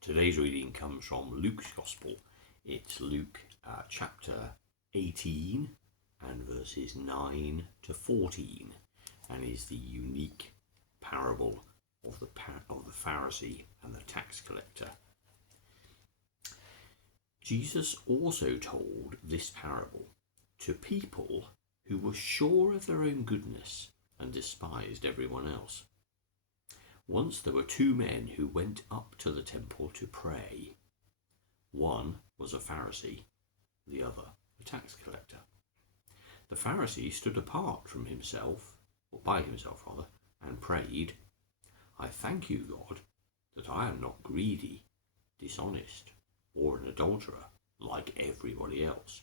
Today's reading comes from Luke's Gospel. It's Luke chapter 18 and verses 9 to 14, and is the unique parable of the Pharisee and the tax collector. Jesus also told this parable to people who were sure of their own goodness and despised everyone else. Once there were two men who went up to the temple to pray. One was a Pharisee, the other a tax collector. The Pharisee stood apart from himself, or by himself rather, and prayed, "I thank you, God, that I am not greedy, dishonest, or an adulterer like everybody else.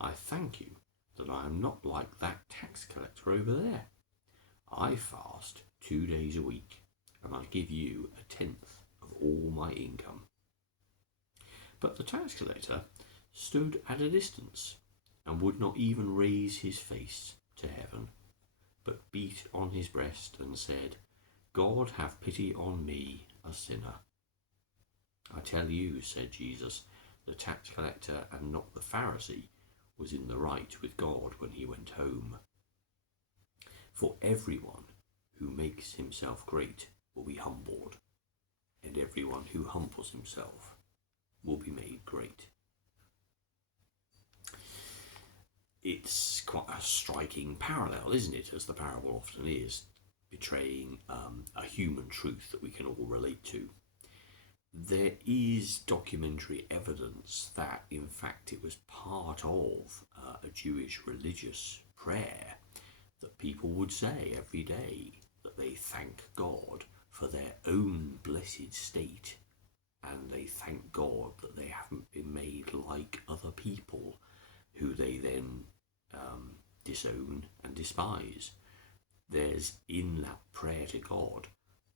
I thank you that I am not like that tax collector over there. I fast 2 days a week, and I give you 1/10 of all my income." But the tax collector stood at a distance and would not even raise his face to heaven, but beat on his breast and said, "God, have pity on me, a sinner." "I tell you," said Jesus, "the tax collector and not the Pharisee was in the right with God when he went home. For everyone who makes himself great will be humbled, and everyone who humbles himself will be made great." It's quite a striking parallel, isn't it, as the parable often is, betraying a human truth that we can all relate to. There is documentary evidence that, in fact, it was part of a Jewish religious prayer that people would say every day, that they thank God for their own blessed state, and they thank God that they haven't been made like other people who they then disown and despise. There's, in that prayer to God,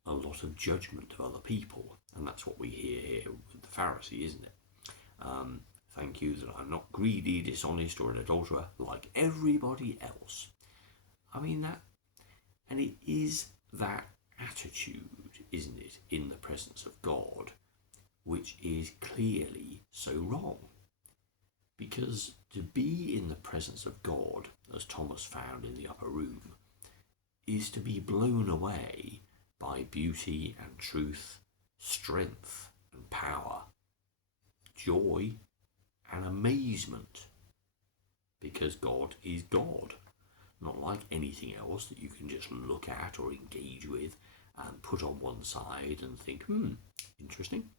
a lot of judgment of other people, and that's what we hear here with the Pharisee, isn't it? Thank you that I'm not greedy, dishonest, or an adulterer like everybody else. I mean, that, and it is that attitude, isn't it, in the presence of God, which is clearly so wrong. Because to be in the presence of God, as Thomas found in the upper room, is to be blown away by beauty and truth, strength and power, joy and amazement, because God is God, not like anything else that you can just look at or engage with and put on one side and think, interesting.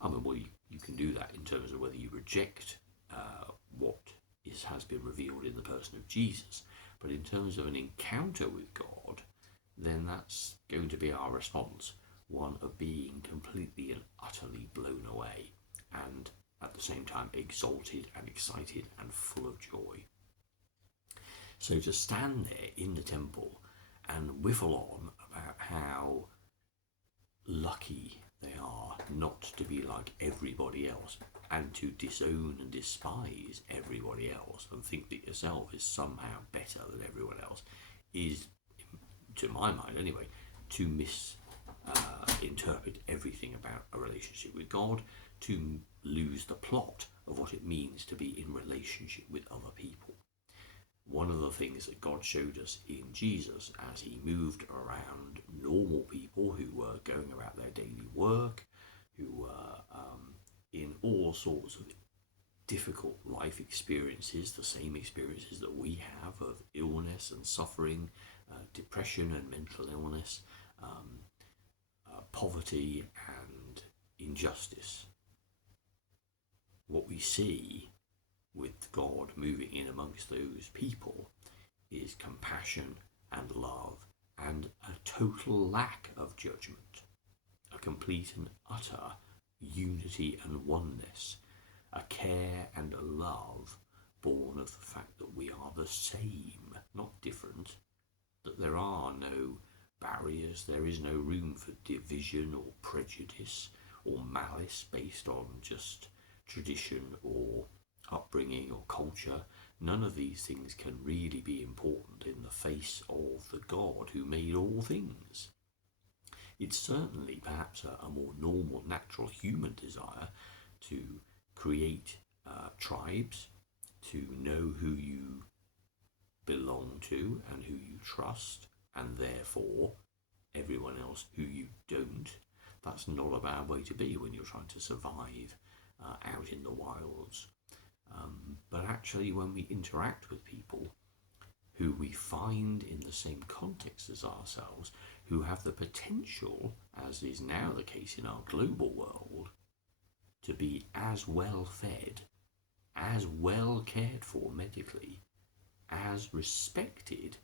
I mean, well, you can do that in terms of whether you reject what has been revealed in the person of Jesus, but in terms of an encounter with God, then that's going to be our response, one of being completely and utterly blown away, and at the same time exalted and excited and full of joy. So to stand there in the temple and whiffle on about how lucky they are not to be like everybody else, and to disown and despise everybody else and think that yourself is somehow better than everyone else, is, to my mind anyway, to misinterpret everything about a relationship with God, to lose the plot of what it means to be in relationship with other people. One of the things that God showed us in Jesus as he moved around normal people who were going about their daily work, who were in all sorts of difficult life experiences, the same experiences that we have of illness and suffering, depression and mental illness, poverty and injustice. What we see with God moving in amongst those people is compassion and love and a total lack of judgment, a complete and utter unity and oneness, a care and a love born of the fact that we are the same, not different, that there are no barriers, there is no room for division or prejudice or malice based on just tradition or upbringing or culture. None of these things can really be important in the face of the God who made all things. It's certainly perhaps a more normal, natural human desire to create tribes, to know who you belong to and who you trust, and therefore everyone else who you don't. That's not a bad way to be when you're trying to survive out in the wilds. But actually, when we interact with people who we find in the same context as ourselves, who have the potential, as is now the case in our global world, to be as well fed, as well cared for medically, as respected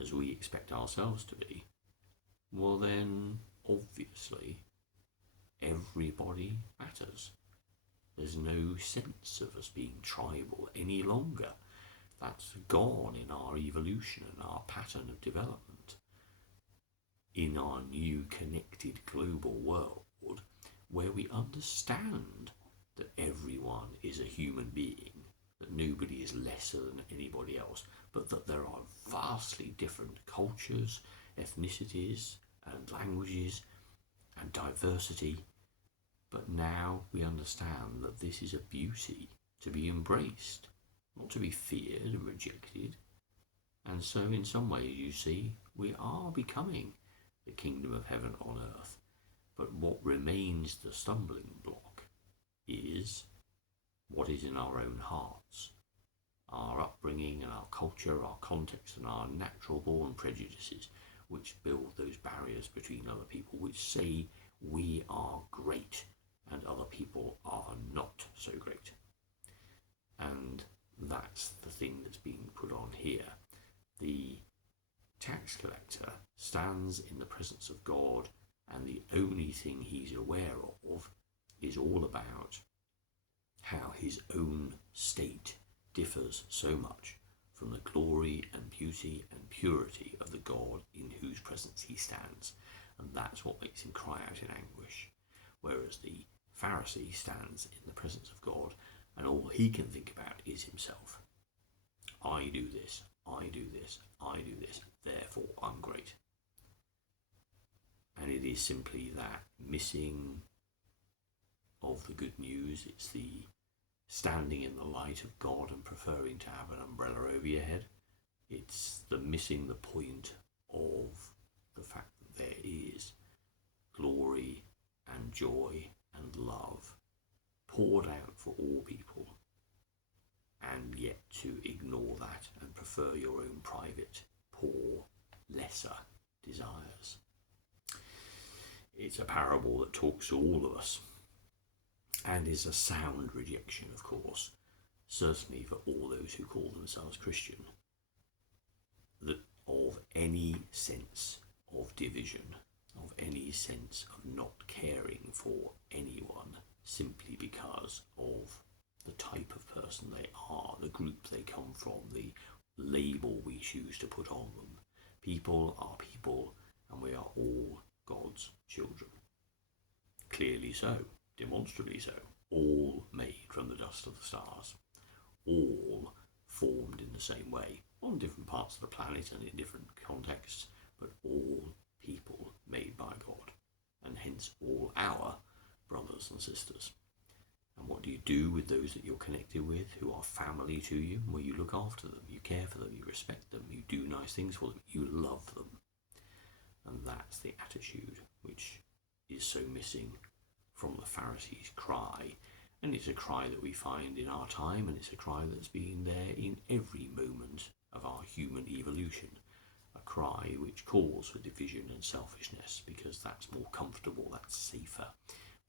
as we expect ourselves to be, well then, obviously, everybody matters. There's no sense of us being tribal any longer. That's gone in our evolution and our pattern of development. In our new connected global world, where we understand that everyone is a human being, that nobody is lesser than anybody else, but that there are vastly different cultures, ethnicities, and languages, and diversity. But now we understand that this is a beauty to be embraced, not to be feared and rejected. And so in some ways, you see, we are becoming the kingdom of heaven on earth. But what remains the stumbling block is what is in our own hearts, our upbringing and our culture, our context and our natural born prejudices, which build those barriers between other people, which say we are great and other people are not so great. And that's the thing that's being put on here. The tax collector stands in the presence of God, and the only thing he's aware of is all about how his own state differs so much from the glory and beauty and purity of the God in whose presence he stands. And that's what makes him cry out in anguish. Whereas the Pharisee stands in the presence of God, and all he can think about is himself. I do this, I do this, I do this, therefore I'm great. And it is simply that missing of the good news. It's the standing in the light of God and preferring to have an umbrella over your head. It's the missing the point of the fact that there is glory and joy and love poured out for all people, and yet to ignore that and prefer your own private, poor, lesser desires. It's a parable that talks to all of us, and is a sound rejection, of course, certainly for all those who call themselves Christian, that of any sense of division, of any sense of not caring for anyone simply because of the type of person they are, the group they come from, the label we choose to put on them. People are people, and we are all God's children. Clearly so, demonstrably so, all made from the dust of the stars, all formed in the same way, on different parts of the planet and in different contexts, but all people made by God, and hence all our brothers and sisters. And what do you do with those that you're connected with, who are family to you? Well, you look after them, you care for them, you respect them, you do nice things for them, you love them. And that's the attitude which is so missing from the Pharisees' cry. And it's a cry that we find in our time, and it's a cry that's been there in every moment of our human evolution. A cry which calls for division and selfishness, because that's more comfortable, that's safer.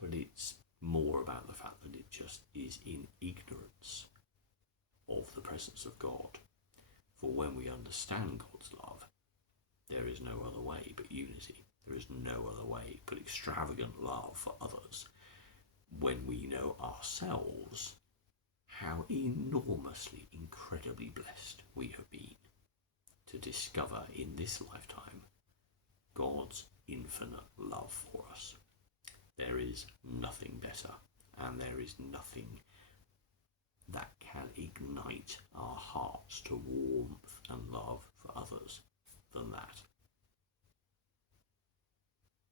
But it's more about the fact that it just is in ignorance of the presence of God. For when we understand God's love, there is no other way but unity. There is no other way but extravagant love for others. When we know ourselves how enormously, incredibly blessed we have been to discover in this lifetime God's infinite love for us. There is nothing better, and there is nothing that can ignite our hearts to warmth and love for others than that.